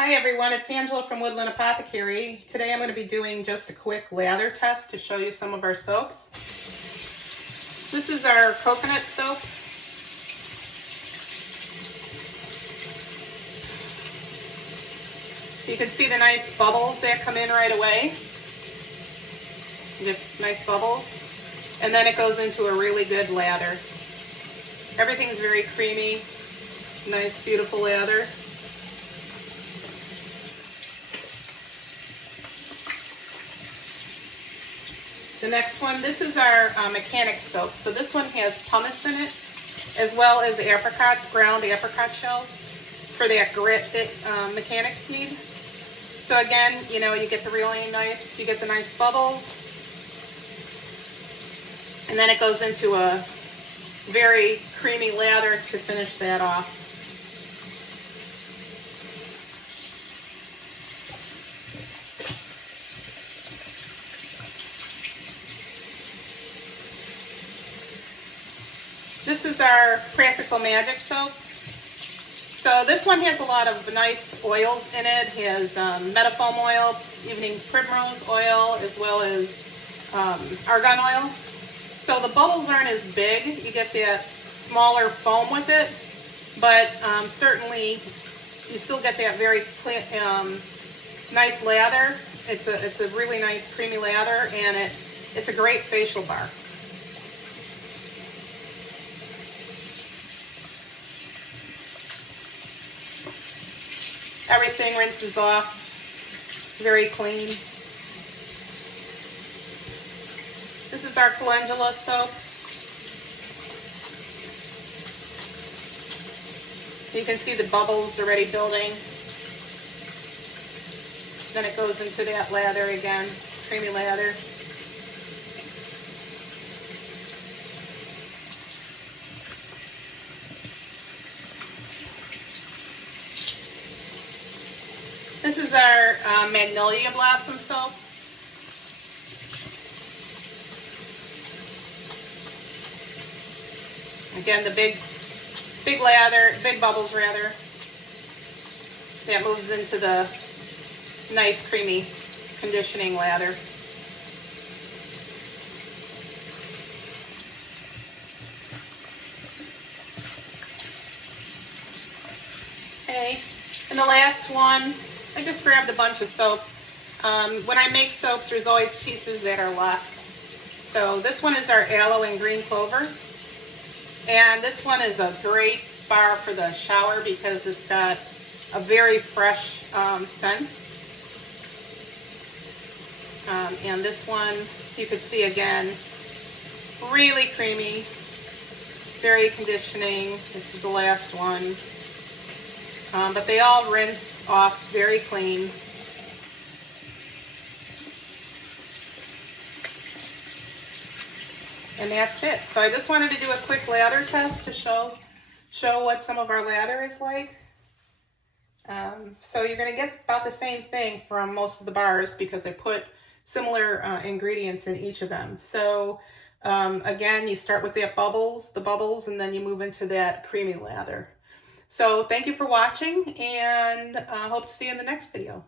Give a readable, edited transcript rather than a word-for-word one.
Hi everyone, it's Angela from Woodland Apothecary. Today I'm going to be doing just a quick lather test to show you some of our soaps. This is our coconut soap. You can see the nice bubbles that come in right away. Just nice bubbles. And then it goes into a really good lather. Everything's very creamy, nice beautiful lather. The next one, this is our mechanic soap. So this one has pumice in it, as well as ground apricot shells for that grit that mechanics need. So again, you know, you get the you get the nice bubbles. And then it goes into a very creamy lather to finish that off. This is our Practical Magic soap. So this one has a lot of nice oils in it. It has metafoam oil, evening primrose oil, as well as argan oil. So the bubbles aren't as big. You get that smaller foam with it, but certainly you still get that very clean, nice lather. It's a really nice creamy lather, and it's a great facial bar. Everything rinses off very clean. This is our calendula soap. You can see the bubbles already building. Then it goes into that lather again, creamy lather. This is our Magnolia Blossom soap. Again, the big lather, big bubbles rather, that moves into the nice creamy conditioning lather. Okay, and the last one, I just grabbed a bunch of soaps. When I make soaps, there's always pieces that are left. So this one is our aloe and green clover. And this one is a great bar for the shower because it's got a very fresh scent. And this one, you can see again, really creamy, very conditioning. This is the last one. But they all rinse off very clean. And that's it. So I just wanted to do a quick lather test to show what some of our lather is like. So you're going to get about the same thing from most of the bars because I put similar ingredients in each of them. So again, you start with the bubbles, and then you move into that creamy lather. So thank you for watching, and hope to see you in the next video.